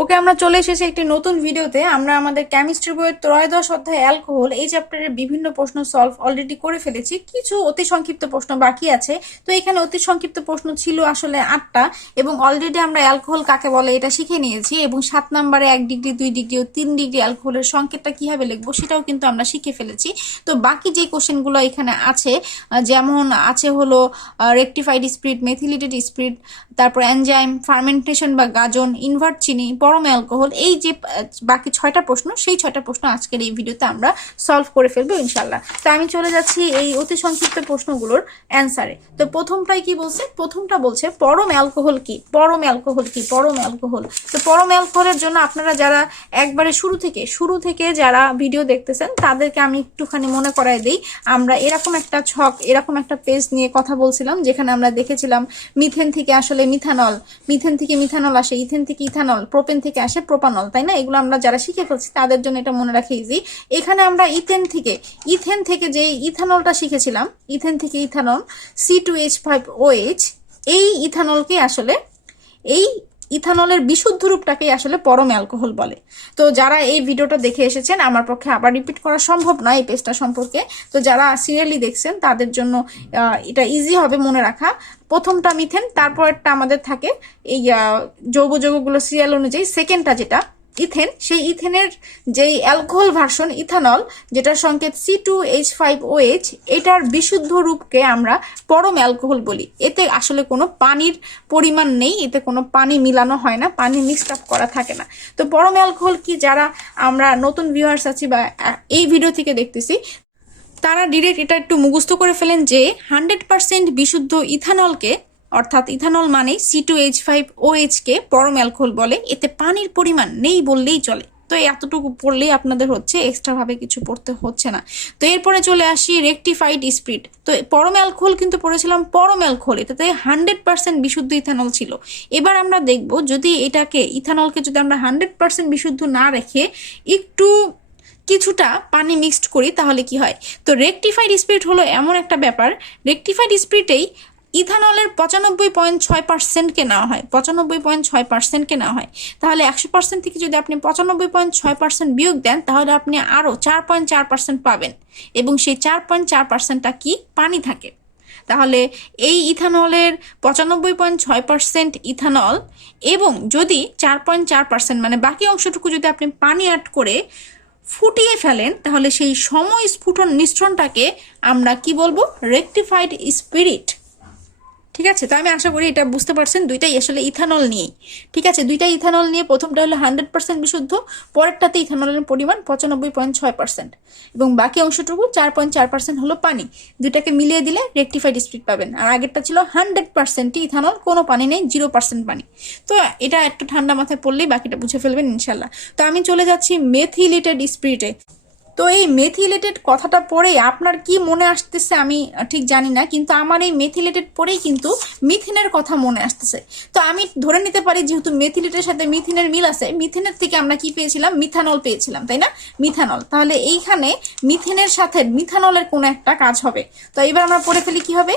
ওকে আমরা চলে এসেছি একটি নতুন ভিডিওতে। আমরা আমাদের কেমিস্ট্রি বইয়ের ত্রয়োদশ অধ্যায় অ্যালকোহল এই চ্যাপ্টারের বিভিন্ন প্রশ্ন সলভ অলরেডি করে ফেলেছি। কিছু অতি সংক্ষিপ্ত প্রশ্ন বাকি আছে। তো এখানে অতি সংক্ষিপ্ত প্রশ্ন ছিল আসলে আটটা এবং অলরেডি আমরা অ্যালকোহল কাকে বলে এটা শিখে নিয়েছি এবং সাত নম্বরে এক ডিগ্রি, দুই ডিগ্রি ও তিন ডিগ্রি অ্যালকোহলের সংকেতটা কীভাবে লিখব সেটাও কিন্তু আমরা শিখে ফেলেছি। তো বাকি যে কোশ্চেনগুলো এখানে আছে যেমন আছে হলো রেকটিফাইড স্পিরিট মেথিলিটেড স্পিরিট তারপর এনজাইম ফার্মেন্টেশন বা গাজন ইনভার্ট চিনি পরম অ্যালকোহল, এই যে বাকি ছয়টা প্রশ্ন, সেই ছয়টা প্রশ্ন আজকের এই ভিডিওতে আমরা সলভ করে ফেলব ইনশাল্লাহ তো আমি চলে যাচ্ছি এই অতি সংক্ষিপ্ত প্রশ্নগুলোর অ্যান্সারে তো প্রথমটাই কি বলছে? প্রথমটা বলছে, পরম অ্যালকোহল কি? পরম অ্যালকোহল কি? পরম অ্যালকোহল। তো পরম অ্যালকোহলের জন্য আপনারা যারা একবারে শুরু থেকে শুরু থেকে যারা ভিডিও দেখতেছেন, তাদেরকে আমি একটুখানি মনে করাই দিই। আমরা এরকম একটা ছক, এরকম একটা পেজ নিয়ে কথা বলছিলাম, যেখানে আমরা দেখেছিলাম মিথেন থেকে আসলে মিথানল, মিথেন থেকে মিথানল আসে, ইথেন থেকে ইথানল থেকে আসে প্রোপানল তাই না? এগুলো আমরা যারা শিখে ফেলছি, তাদের জন্য এটা মনে রাখি ইজি এখানে আমরা ইথেন থেকে ইথেন থেকে যে ইথানলটা শিখেছিলাম ইথেন থেকে ethanol C two H five O H এই ইথানলকে আসলে, এই ইথানলের বিশুদ্ধ রূপটাকেই আসলে পরম অ্যালকোহল বলে। তো যারা এই ভিডিওটা দেখে এসেছেন, আমার পক্ষে আবার রিপিট করা সম্ভব নয় এই পেজটা সম্পর্কে। তো যারা সিরিয়ালি দেখছেন, তাদের জন্য এটা ইজি হবে মনে রাখা। প্রথমটা মিথেন তারপরটা আমাদের থাকে এই যৌব যৌগ যৌগগুলো সিরিয়াল অনুযায়ী সেকেন্ডটা যেটা ইথেন, সেই ইথেনের যেই অ্যালকোহল ভার্সন ইথানল, যেটার সংকেত C two H five O H এটার বিশুদ্ধ রূপকে আমরা পরম অ্যালকোহল বলি। এতে আসলে কোনো পানির পরিমাণ নেই, এতে কোনো পানি মিলানো হয় না, পানি মিক্সড আপ করা থাকে না। তো পরম অ্যালকোহল কি যারা আমরা নতুন ভিউয়ার্স আছি বা এই ভিডিও থেকে দেখতেছি, তারা ডিরেক্ট এটা একটু মুখস্থ করে ফেলেন যে হান্ড্রেড পার্সেন্ট বিশুদ্ধ ইথানলকে অর্থাৎ ইথানল মানে C two H five O HK পরম অ্যালকোহল বলে। এতে পানির পরিমাণ নেই বললেই চলে। তো এতটুকু পড়লেই আপনাদের হচ্ছে এক্সট্রা ভাবে কিছু পড়তে হচ্ছে না। তো এরপরে চলে আসি রেকটিফাইড স্পিরিট তো পরম অ্যালকোহল কিন্তু পড়েছিলাম পরম অ্যালকোহল। এটাতে হান্ড্রেড পার্সেন্ট বিশুদ্ধ ইথানল ছিল। এবার আমরা দেখব যদি এটাকে, ইথানলকে যদি আমরা হান্ড্রেড পার্সেন্ট বিশুদ্ধ না রেখে একটু কিছুটা পানি মিক্সড করি, তাহলে কি হয়? তো রেকটিফাইড স্পিরিট হলো এমন একটা ব্যাপার। রেকটিফাইড স্পিরিটেই ইথানলের পঁচানব্বই পয়েন্ট ছয় পার্সেন্টকে নেওয়া হয়? পঁচানব্বই পয়েন্ট ছয় পার্সেন্টকে নেওয়া হয়? তাহলে একশো পার্সেন্ট থেকে যদি আপনি পঁচানব্বই পয়েন্ট ছয় পার্সেন্ট বিয়োগ দেন, তাহলে আপনি আরও চার পয়েন্ট চার পার্সেন্ট পাবেন। এবং সেই চার পয়েন্ট চার পার্সেন্টটা কি? পানি থাকে। তাহলে এই ইথানলের পঁচানব্বই পয়েন্ট ছয় পার্সেন্ট ইথানল এবং যদি চার পয়েন্ট চার পার্সেন্ট মানে বাকি অংশটুকু যদি আপনি পানি অ্যাড করে ফুটিয়ে ফেলেন, তাহলে সেই সময় স্ফুটন মিশ্রণটাকে আমরা কি বলব? রেকটিফাইড স্পিরিট ঠিক আছে? তো আমি আশা করি এটা বুঝতে পারছেন। দুইটাই আসলে ইথানল নিয়েই। ঠিক আছে? দুইটাই ইথানল নিয়ে প্রথমটা হলো হান্ড্রেড পার্সেন্ট বিশুদ্ধ, পরেরটাতে ইথানলের পরিমাণ পঁচানব্বই পয়েন্ট ছয় পার্সেন্ট এবং বাকি অংশটুকু চার পয়েন্ট চার পার্সেন্ট হলো পানি। দুইটাকে মিলিয়ে দিলে রেকটিফাইড স্পিড পাবেন। আর আগেরটা ছিল হান্ড্রেড পার্সেন্টই ইথানল, কোনো পানি নেই, জিরো পার্সেন্ট পানি। তো এটা একটু ঠান্ডা মাথায় পড়লেই বাকিটা বুঝে ফেলবেন ইনশাল্লাহ। তো আমি চলে যাচ্ছি মেথিলিটেড স্পিরিটে তো এই মেথিলেটেড কথাটা পড়ে আপনার কি মনে আসতেছে আমি ঠিক জানি না, কিন্তু আমার এই মেথিলেটেড পরেই কিন্তু মিথিনের কথা মনে আসতেছে। তো আমি ধরে নিতে পারি যেহেতু মেথিলেটের সাথে মিথিনের মিল আছে, মিথিনের থেকে আমরা কি পেয়েছিলাম? মিথানল পেয়েছিলাম, তাই না? মিথানল। তাহলে এইখানে মিথেনের সাথে মিথানলের কোনো একটা কাজ হবে। তো এবার আমরা পড়ে ফেলি কি হবে?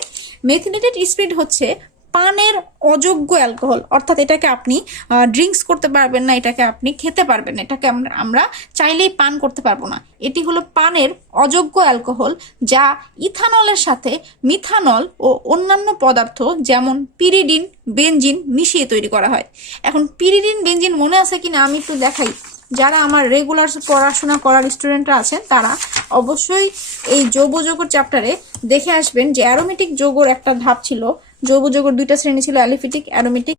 মেথিলেটেড স্পিড হচ্ছে পানের অযোগ্য অ্যালকোহল। অর্থাৎ এটাকে আপনি ড্রিঙ্কস করতে পারবেন না, এটাকে আপনি খেতে পারবেন না, এটাকে আমরা- চাইলেই পান করতে পারব না। এটি হলো পানের অযোগ্য অ্যালকোহল, যা ইথানলের সাথে মিথানল ও অন্যান্য পদার্থ, যেমন পিরিডিন বেঞ্জিন মিশিয়ে তৈরি করা হয়। এখন, পিরিডিন বেঞ্জিন মনে আছে কিনা আমি একটু দেখাই। যারা আমার রেগুলার পড়াশোনা করার স্টুডেন্টরা আছেন, তারা অবশ্যই এই যৌব যৌগর চ্যাপ্টারে দেখে আসবেন যে অ্যারোমেটিক যৌগর একটা ধাপ ছিল যৌব যৌগর দুইটা শ্রেণি ছিল অ্যালিফিটিক, অ্যারোমেটিক।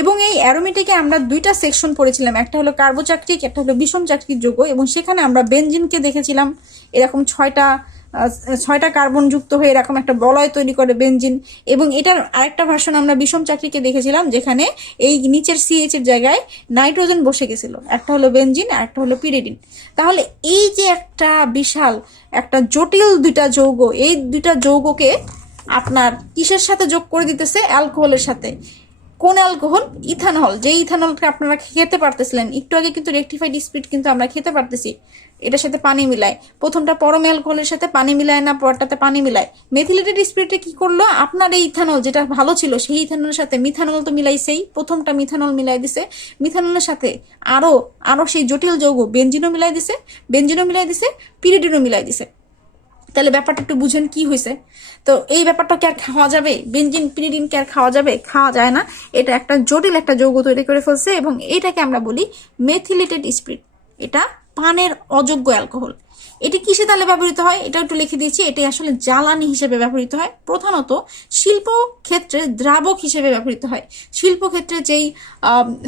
এবং এই অ্যারোমেটিকে আমরা দুইটা সেকশন পড়েছিলাম। একটা হলো কার্বোচাকরিক একটা হলো বিষম চাকরিক যৌগ। এবং সেখানে আমরা বেঞ্জিনকে দেখেছিলাম। এরকম ছয়টা ছয়টা কার্বন যুক্ত হয়ে এরকম একটা বলয় তৈরি করে বেঞ্জিন এবং এটার আরেকটা ভার্সন আমরা বিষম চাকরিকে দেখেছিলাম, যেখানে এই নিচের সিএইচ এর জায়গায় নাইট্রোজেন বসে গেছিল। একটা হলো বেঞ্জিন আর একটা হলো পিরিডিন। তাহলে এই যে একটা বিশাল, একটা জটিল দুইটা যৌগ, এই দুইটা যৌগকে আপনার কিসের সাথে যোগ করে দিতেছে? অ্যালকোহলের সাথে। কোন অ্যালকোহল? ইথানল। যে ইথানলটা আপনারা খেতে পারতেছিলেন, একটু আগে কিন্তু রেকটিফাইড স্পিড কিন্তু আমরা খেতে পারতেছি। এটার সাথে পানি মিলায়। প্রথমটা পরম অ্যালকোহলের সাথে পানি মিলায় না, পরটাতে পানি মিলায়। মেথিলেটেড স্পিরিটে কি করল? আপনার এই ইথানল যেটা ভালো ছিল, সেই ইথানলের সাথে মিথানল তো মিলাইছেই। প্রথমটা মিথানল মিলাই দিছে। মিথানলের সাথে আরও আরও সেই জটিল যৌগ বেঞ্জিনও মিলাই দিছে। বেঞ্জিনও মিলাই দিছে পিরিডিনও মিলাই দিছে। তাহলে ব্যাপারটা একটু বুঝেন কি হয়েছে। তো এই ব্যাপারটা কি আর খাওয়া যাবে? বেঞ্জিন পিনিডিন কি আর খাওয়া যাবে? খাওয়া যায় না। এটা একটা জটিল একটা যৌগ তৈরি করে ফেলছে এবং এটাকে আমরা বলি মেথিলেটেড স্পিরিট এটা পানের অযোগ্য অ্যালকোহল। এটি কিসে তাহলে ব্যবহৃত হয়? এটা একটু লিখে দিয়েছি। এটি আসলে জ্বালানি হিসেবে ব্যবহৃত হয়। প্রধানত শিল্প ক্ষেত্রে দ্রাবক হিসেবে ব্যবহৃত হয়। শিল্প ক্ষেত্রে যেই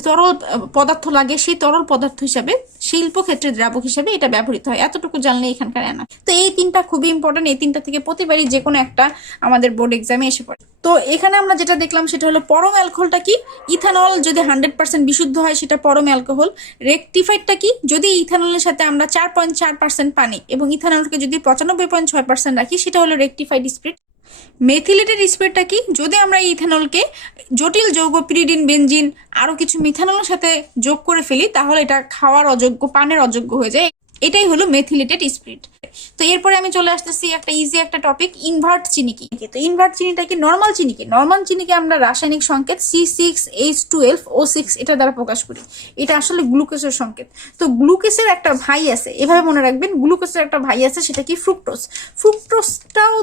তরল পদার্থ লাগে, সেই তরল পদার্থ হিসাবে শিল্প ক্ষেত্রে দ্রাবক হিসেবে এটা ব্যবহৃত হয়। এতটুকু জানলে এখানকার অ্যানা। তো এই তিনটা খুবই ইম্পর্টেন্ট এই তিনটা থেকে প্রতিবারই যে কোনো একটা আমাদের বোর্ড এক্সামে এসে পড়ে। তো এখানে আমরা যেটা দেখলাম সেটা হলো পরম অ্যালকোহলটা কি? ইথানল যদি হান্ড্রেড পার্সেন্ট বিশুদ্ধ হয় সেটা পরম অ্যালকোহল। রেকটিফাইডটা কি? যদি ইথানলের সাথে আমরা চার পয়েন্ট চার পার্সেন্ট পানি এবং ইথানলকে যদি পঁচানব্বই পয়েন্ট ছয় পার্সেন্ট রাখি, সেটা হলো রেকটিফাইড স্পিরিট মেথিলেটেড স্পিরিটটা কি? যদি আমরা এই ইথানলকে জটিল যৌগ পিরিডিন বেঞ্জিন আরও কিছু মিথানলের সাথে যোগ করে ফেলি, তাহলে এটা খাওয়ার অযোগ্য, পানের অযোগ্য হয়ে যায়। এটাই হলো মেথিলেটেড স্পিরিট তো এরপরে আমি চলে আসতেছি একটা ইজি একটা টপিক ইনভার্ট চিনি কি? তো ইনভার্ট চিনিটা কি নর্মাল চিনি কি? নর্মাল চিনিকে আমরা রাসায়নিক সংকেত C six H twelve O six এটা দ্বারা প্রকাশ করি। এটা আসলে গ্লুকোজের সংকেত। তো গ্লুকোজের একটা ভাই আছে, এভাবে মনে রাখবেন গ্লুকোজের একটা ভাই আছে, সেটা কি ফ্রুক্টোস ফ্রুক্টোজটাও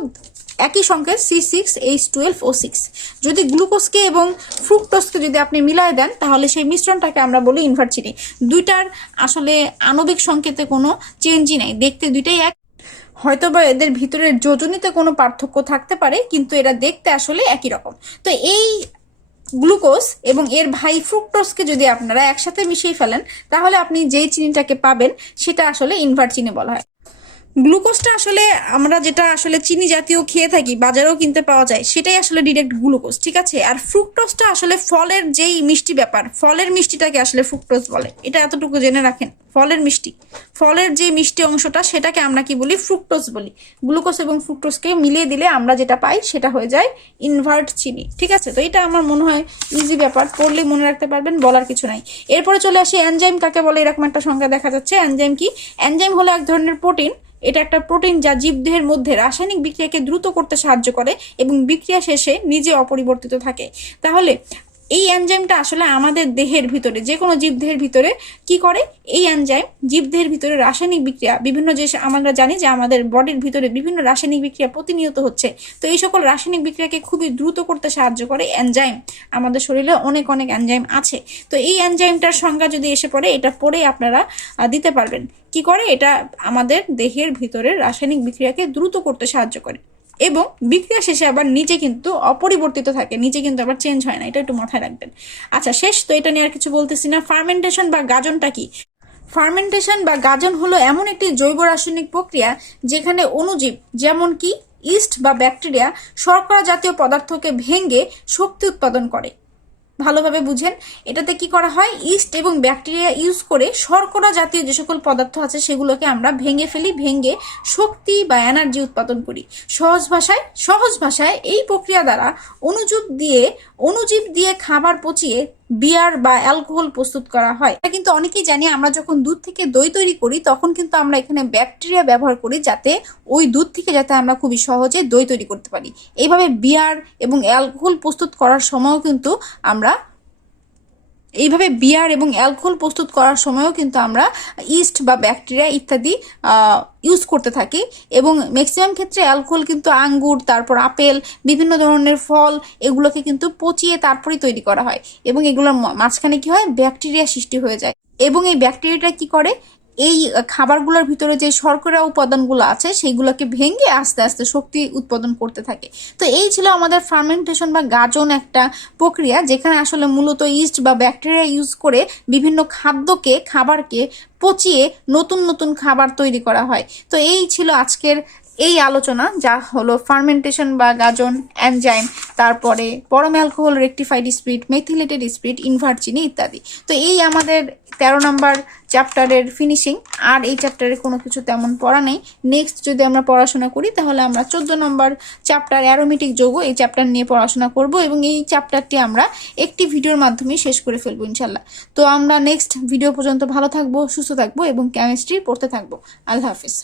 একই সংকেত C six H twelve O six যদি গ্লুকোজকে এবং ফ্রুক্টোজকে যদি আপনি মিলাই দেন, তাহলে সেই মিশ্রণটাকে আমরা বলি ইনভার্ট চিনি। দুইটার আসলে আণবিক সংকেতে কোনো চেঞ্জই নাই। দেখতে দুইটাই এক। হয়তোবা এদের ভিতরের যোজনীতে কোনো পার্থক্য থাকতে পারে, কিন্তু এরা দেখতে আসলে একই রকম। তো এই গ্লুকোজ এবং এর ভাই ফ্রুক্টোজকে যদি আপনারা একসাথে মিশিয়ে ফেলেন, তাহলে আপনি যেই চিনিটাকে পাবেন, সেটা আসলে ইনভার্ট চিনি বলা হয়। গ্লুকোজটা আসলে আমরা যেটা আসলে চিনি জাতীয় খেয়ে থাকি, বাজারেও কিনতে পাওয়া যায়, সেটাই আসলে ডিরেক্ট গ্লুকোজ, ঠিক আছে? আর ফ্রুক্টোজটা আসলে ফলের যেই মিষ্টি ব্যাপার, ফলের মিষ্টিটাকে আসলে ফ্রুক্টোজ বলে, এটা এতটুকু জেনে রাখেন, ফলের মিষ্টি, ফলের যে মিষ্টি অংশটা সেটাকে আমরা কি বলি? ফ্রুক্টোজ বলি, গ্লুকোজ এবং ফ্রুক্টোজকে মিলিয়ে দিলে আমরা যেটা পাই সেটা হয়ে যায় ইনভার্ট চিনি, ঠিক আছে? তো এটা আমার মনে হয় ইজি ব্যাপার, পড়লে মনে রাখতে পারবেন, বলার কিছু নাই। এরপরে চলে আসি এনজাইম কাকে বলে? এরকম একটা সংখ্যা দেখা যাচ্ছে অ্যানজাইম কি? এনজাইম হলো এক ধরনের প্রোটিন এটা একটা প্রোটিন যা জীবদেহের মধ্যে রাসায়নিক বিক্রিয়াকে দ্রুত করতে সাহায্য করে এবং বিক্রিয়া শেষে নিজে অপরিবর্তিত থাকে। তাহলে এই এনজাইমটা আসলে আমাদের দেহের ভিতরে, যে কোনো জীবদেহের ভিতরে কি করে? এই এনজাইম জীবদেহের ভিতরে রাসায়নিক বিক্রিয়া, বিভিন্ন যে আমরা জানি যে আমাদের বডির ভিতরে বিভিন্ন রাসায়নিক বিক্রিয়া প্রতিনিয়ত হচ্ছে। তো এই সকল রাসায়নিক বিক্রিয়াকে খুবই দ্রুত করতে সাহায্য করে এনজাইম আমাদের শরীরে অনেক অনেক এনজাইম আছে। তো এই এনজাইমটার সংজ্ঞা যদি এসে পড়ে, এটা পড়ে আপনারা দিতে পারবেন। কি করে? এটা আমাদের দেহের ভিতরে রাসায়নিক বিক্রিয়াকে দ্রুত করতে সাহায্য করে। এবং বিক্রিয়া শেষে আবার নিচে কিন্তু অপরিবর্তিত থাকে, নিচে কিন্তু আবার চেঞ্জ হয় না, এটা একটু মাথায় রাখবেন। আচ্ছা শেষ, তো এটা নিয়ে আর কিছু বলতেছি না। ফার্মেন্টেশন বা গাজনটা কি? ফার্মেন্টেশন বা গাজন হলো এমন একটি জৈব রাসায়নিক প্রক্রিয়া যেখানে অণুজীব, যেমন কি ইস্ট বা ব্যাকটেরিয়া শর্করা জাতীয় পদার্থকে ভেঙে শক্তি উৎপাদন করে। ভালোভাবে বুঝেন। এটাতে কি করা হয়? ইস্ট এবং ব্যাকটেরিয়া ইউজ করে শর্করা জাতীয় যে সকল পদার্থ আছে সেগুলোকে আমরা ভেঙে ফেলি, ভেঙে শক্তি বা এনার্জি উৎপাদন করি। সহজ ভাষায় সহজ ভাষায় এই প্রক্রিয়া দ্বারা অনুযোগ দিয়ে অণুজীব দিয়ে খাবার পচিয়ে বিয়ার বা অ্যালকোহল প্রস্তুত করা হয়। এটা কিন্তু অনেকেই জানি, আমরা যখন দুধ থেকে দই তৈরি করি, তখন কিন্তু আমরা এখানে ব্যাকটেরিয়া ব্যবহার করি যাতে ওই দুধ থেকে যাতে আমরা খুবই সহজে দই তৈরি করতে পারি। এইভাবে বিয়ার এবং অ্যালকোহল প্রস্তুত করার সময়ও কিন্তু আমরা এইভাবে বিয়ার এবং অ্যালকোহল প্রস্তুত করার সময়ও কিন্তু আমরা ইস্ট বা ব্যাকটেরিয়া ইত্যাদি ইউজ করতে থাকি। এবং ম্যাক্সিমাম ক্ষেত্রে অ্যালকোহল কিন্তু আঙ্গুর, তারপর আপেল, বিভিন্ন ধরনের ফল, এগুলোকে কিন্তু পচিয়ে তারপরেই তৈরি করা হয়। এবং এগুলোর মাঝখানে কি হয়? ব্যাকটেরিয়া সৃষ্টি হয়ে যায়। এবং এই ব্যাকটেরিয়াটা কি করে? এই খাবারগুলোর ভিতরে যে শর্করা উপাদানগুলো আছে সেইগুলোকে ভেঙে আস্তে আস্তে শক্তি উৎপাদন করতে থাকে। তো এই ছিল আমাদের ফার্মেন্টেশন বা গাজন একটা প্রক্রিয়া, যেখানে আসলে মূলত ইস্ট বা ব্যাকটেরিয়া ইউজ করে বিভিন্ন খাদ্যকে, খাবারকে পচিয়ে নতুন নতুন খাবার তৈরি করা হয়। তো এই ছিল আজকের এই আলোচনা, যা হলো ফার্মেন্টেশন বা গাজন, এনজাইম। তারপরে পরম alcohol rectified spirit methylated spirit invert চিনি ইত্যাদি। তো এই আমাদের তেরো নম্বর চ্যাপ্টারের ফিনিশিং আর এই চ্যাপ্টারে কোনো কিছু তেমন পড়া নেই। নেক্সট যদি আমরা পড়াশোনা করি, তাহলে আমরা চোদ্দ নম্বর চ্যাপ্টার অ্যারোমেটিক যৌগ এই চ্যাপ্টার নিয়ে পড়াশোনা করব এবং এই চ্যাপ্টারটি আমরা একটি ভিডিওর মাধ্যমে শেষ করে ফেলব ইনশাল্লাহ। তো আমরা নেক্সট ভিডিও পর্যন্ত ভালো থাকব, সুস্থ থাকব এবং কেমিস্ট্রি পড়তে থাকব। আল্লাহ হাফিজ।